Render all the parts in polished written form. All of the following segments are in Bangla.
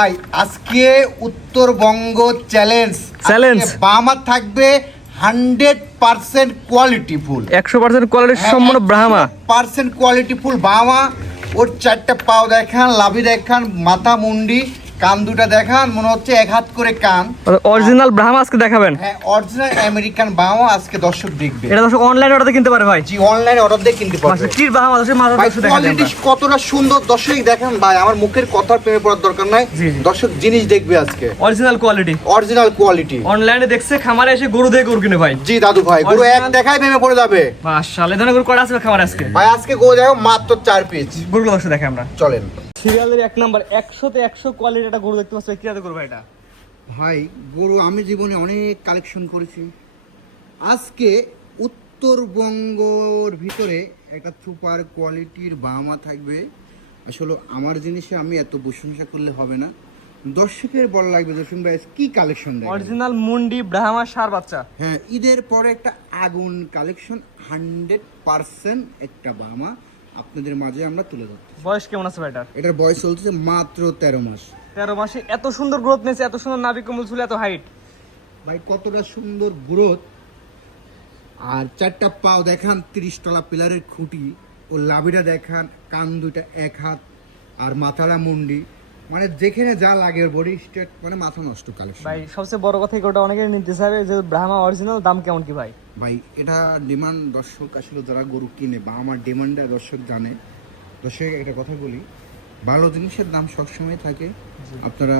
ভাই আজকে উত্তরবঙ্গ চ্যালেঞ্জ বাহামা থাকবে 100% কোয়ালিটি ফুল 100% কোয়ালিটি সম্পূর্ণ ব্রাহ্মা পার্সেন্ট কোয়ালিটি ফুল বাহামা। ওর চারটা পাও দেখান, লাভি দেখান, মাথা মুন্ডি, কান দুটা দেখান, মনে হচ্ছে এক হাত করে কান। অরিজিনাল ব্রাহ্মা আজকে দেখাবেন? হ্যাঁ, অরিজিনাল আমেরিকান বাহামা আজকে দর্শক দেখবে। এটা দর্শক অনলাইনে অর্ডার কিনতে পারে ভাই? জি, অনলাইনে অর্ডার দিয়ে কিনতে পারবে। কি বাহামা দর্শক মাথা দর্শক দেখান, কোয়ালিটি কতটা সুন্দর দর্শক দেখেন ভাই। আমার মুখের কথার প্রেমে পড়ার দরকার নাই, দর্শক জিনিস দেখবে আজকে। Original quality, original quality. অনলাইনে দেখছে, খামারে এসে গরু দিয়ে গরু কিনে ভাই। জি দাদু ভাই, গরু এক দেখায় প্রেমে পড়ে যাবে। মাশাআল্লাহ, ধরনের গরু কটা আছে খামারে আজকে? ভাই আজকে গরু দেখো মাত্র 4 পিস। গরুগুলো দর্শক দেখে আমরা চলেন। সিরিয়ালের 1 নাম্বার 100 তে 100 কোয়ালিটি একটা গরু দেখতে পাচ্ছি। কি জাতের গরু ভাই এটা? ভাই গরু আমি জীবনে অনেক কালেকশন করেছি। আজকে উত্তরবঙ্গর ভিতরে একটা সুপার কোয়ালিটির বাহামা থাকবে। আসলে আমার জিনিসে আমি এত প্রশংসা করলে হবে না, দর্শকের বড় লাগবে। দর্শক ভাই কি কালেকশন দেখেন। অরিজিনাল মুন্ডি ব্রাহ্মা সার বাচ্চা। হ্যাঁ, ঈদের পরে একটা আগুন কালেকশন, 100% একটা বাহামা আপনাদের মাঝে আমরা তুলে ধরছি। বয়স কেমন আছে ভাই এটার? এটার বয়স চলছে মাত্র 13 মাস। 13 মাসে এত সুন্দর গ্রোথ নিয়েছে, এত সুন্দর নাভি কম্বল ছিল, এত হাইট। ভাই কতটা সুন্দর গ্রোথ। আর চারটা পাও দেখান, 30 তলা পিলারের খুঁটি। ও লাভিটা দেখান, কান দুইটা এক হাত, আর মাথারা মুন্ডি, মানে যেখানে যা লাগে বডি স্ট্রেট, মানে মাথা নষ্ট কালেকশন। ভাই সবচেয়ে বড় কথা এটা অনেকে নিতে চাইবে যে ব্রাহ্মা অরিজিনাল, দাম কেমন কি ভাই? ভাই এটা ডিমান্ড, দর্শক আসলে যারা গরু কিনে বা আমার ডিমান্ডটা দর্শক জানে। দর্শক একটা কথা বলি, ভালো জিনিসের দাম সবসময় থাকে। আপনারা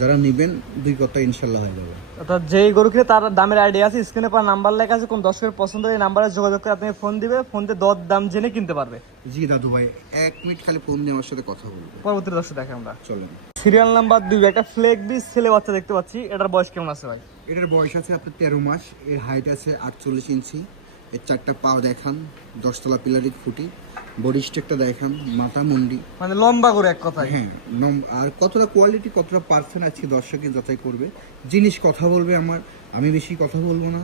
যারা নেবেন দুই কথা ইনশাল্লাহ হয়ে যাবে। অর্থাৎ যেই গরু কিনে তার দামের আইডিয়া আছে, স্ক্রিনে পর নাম্বার লেখা আছে, কোন দর্শকের পছন্দ এই নাম্বারে যোগাযোগ করে আপনি ফোন দিবে, ফোন দিয়ে দর দাম জেনে কিনতে পারবে। জি দাদু ভাই, 1 মিনিট খালি ফোন দিয়ে আমার সাথে কথা বলবে। পরবর্তী দর্শক দেখে আমরা চলেন। সিরিয়াল নাম্বার 2 একটা ফ্লেক বিস ছেলে বাচ্চা দেখতে পাচ্ছি। এটার বয়স কেমন আছে ভাই? এটার বয়স আছে আপনার 13 মাস। এর হাইট আছে 48 ইঞ্চি। এর চারটা পাও দেখান, 10 তলা পিলারের খুঁটি, বডি স্ট্রাকচার দেখান, মাথা মুন্ডি, মানে লম্বা করে এক কথায়। হ্যাঁ, আর কতটা কোয়ালিটি, কতটা পার্সেন্ট আছে দর্শকের যাচাই করবে। জিনিস কথা বলবে আমার, আমি বেশি কথা বলবো না।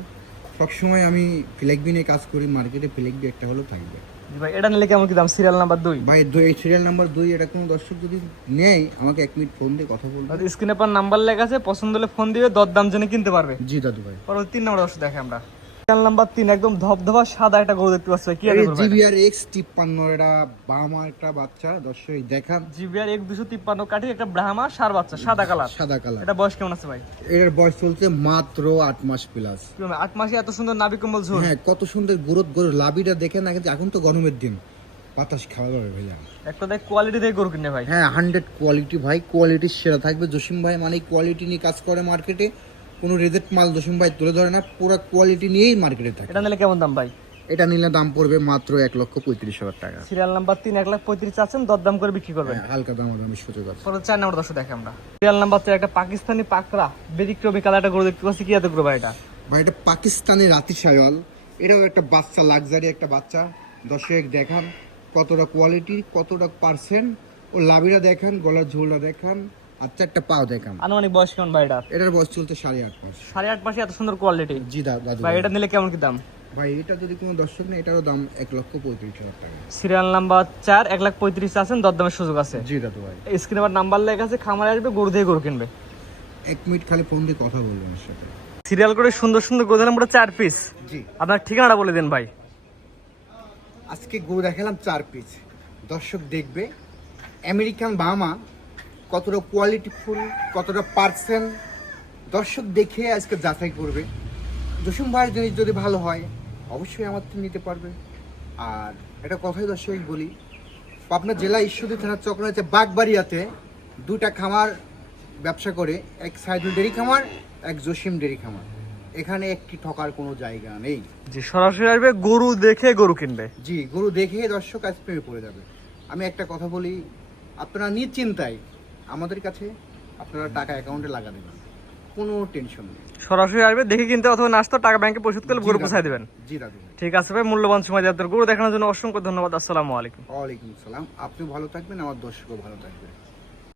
সবসময় আমি ফ্লেগবি নিয়ে কাজ করি, মার্কেটে ফ্লেগবি একটা হলো থাকবে। ভাই এটা নিলে কেমন কি দাম? সিরিয়াল নাম্বার 2 ভাই এই সিরিয়াল নাম্বার 2, এটা কোনো দর্শক যদি নেয় আমাকে 1 মিনিট ফোন দিয়ে কথা বলবে। স্ক্রিনে পর নাম্বার লেখা আছে, পছন্দ হলে ফোন দিবে, দর দাম জেনে কিনতে পারবে। জি দাদু ভাই। পরবর্তী 3 নম্বর দর্শক দেখে আমরা সিরিয়াল নাম্বার 3 একদম ধবধবা সাদা একটা গরু দেখতে পাচ্ছি। কি আছে? জিবিআর X53, এটা বাহামা একটা বাচ্চা। দর্শক দেখান, জিবিআর X253 কাঠি একটা ব্রাহ্মা সার বাচ্চা, সাদা কালার। সাদা কালার। এটা বয়স কেমন আছে ভাই? এটার বয়স চলছে মাত্র 8 মাস প্লাস। 8 মাসে এত সুন্দর নাভি কম্বল ঝোল। হ্যাঁ, কত সুন্দর গ্রোথ। গরুর লাভিটা দেখে না, কিন্তু এখন তো গরমের দিন, বাতাস খাওয়া যাবে ভাইয়া। একটা দেখ কোয়ালিটি দেখে গরু কিনে ভাই। হ্যাঁ, 100 কোয়ালিটি ভাই, কোয়ালিটির সেরা থাকবে। জসিম ভাই মানে কোয়ালিটি নিয়ে কাজ করে মার্কেটে, কোনো রেজেক্ট মাল জসিম ভাই তুলে ধরে না, পুরো কোয়ালিটি নিয়েই মার্কেটে থাকে। এটা নিলে কেমন দাম ভাই? এটা নিলে দাম পড়বে মাত্র 1,35,000 টাকা। সিরিয়াল নাম্বার 3 1,35,000 চাচ্ছেন, দরদাম করে বিক্রি করবেন। হালকা দাম আমি সুযোগ আছে। পরে 4 নম্বর দর্শক দেখে আমরা সিরিয়াল নাম্বার 4 একটা পাকিস্তানি পাকড়া ব্যতিক্রমী কালার একটা গরু দেখতে পাচ্ছি। কি এত গরু ভাই এটা? ভাই এটা পাকিস্তানি রাতি শায়াল। এটাও একটা বাচ্চা, লাক্সারি একটা বাচ্চা। দর্শক দেখান কতটা কোয়ালিটি, কতটা পার্সেন্ট। ও লাভিটা দেখান, গলার ঝোলটা দেখান, আর চারটা পাও দেখান। আনুমানিক বয়স কেমন ভাই এটা? এটার বয়স চলতে 8.5 মাস। 8.5 মাসে এত সুন্দর কোয়ালিটি। জি দাদু ভাই এটা নিলে কেমন কি দাম? ভাই এটা যদি কোনো দর্শক নেই, এটারও দাম 1,35,000 টাকা। সিরিয়াল নাম্বার 4 1,35,000 আছেন, দরদামের সুযোগ আছে। জি দাদু ভাই। স্ক্রিনে আবার নাম্বার লেখা আছে, খামারে আসবে, গরু দিয়ে গরু কিনবে। 1 মিনিট খালি ফোন দিয়ে কথা বলবো আমার সাথে। সিরিয়াল করে সুন্দর সুন্দর গরু দিলাম 4 পিস। জি, আপনার ঠিকানাটা বলে দেন ভাই। আজকে গরু দেখালাম 4 পিস। দর্শক দেখবে আমেরিকান বাহামা কতটা কোয়ালিটিফুল, কতটা পার্সেন্ট, দর্শক দেখে আজকে যাচাই করবে। জসিম ভাইয়ের জিনিস যদি ভালো হয় অবশ্যই আমার থেকে নিতে পারবে। আর এটা কথাই দর্শক বলি, পাবনা জেলা ঈশ্বরদী থানা চক্রাঞ্চলে বাগবাড়িয়াতে 2টা খামার ব্যবসা করে, এক সাইদুল ডেরি খামার, এক জসিম ডেরি খামার। এখানে একটি ঠকার কোনো জায়গা নেই। জি, সরাসরি আসবে, গরু দেখে গরু কিনবে। জি, গরু দেখে দর্শক আজ প্রেমে পড়ে যাবে। আমি একটা কথা বলি, আপনারা নিশ্চিন্তায় আমাদের কাছে আপনারা টাকা অ্যাকাউন্টে লাগা দেবেন, কোনো টেনশন নেই। সরাসরি আসবে, দেখে কিনতে অথবা নাস্তা টাকা ব্যাংকে পরিশোধ করলে গরু পৌঁছায় দেবেন। জি দাদু। ঠিক আছে ভাই, মূল্যবান সময় দিয়ে আপনার গরু দেখানোর জন্য অসংখ্য ধন্যবাদ। আসসালামু আলাইকুম। ওয়ালাইকুম সালাম। আপনি ভালো থাকবেন, আমার দর্শকও ভালো থাকবে।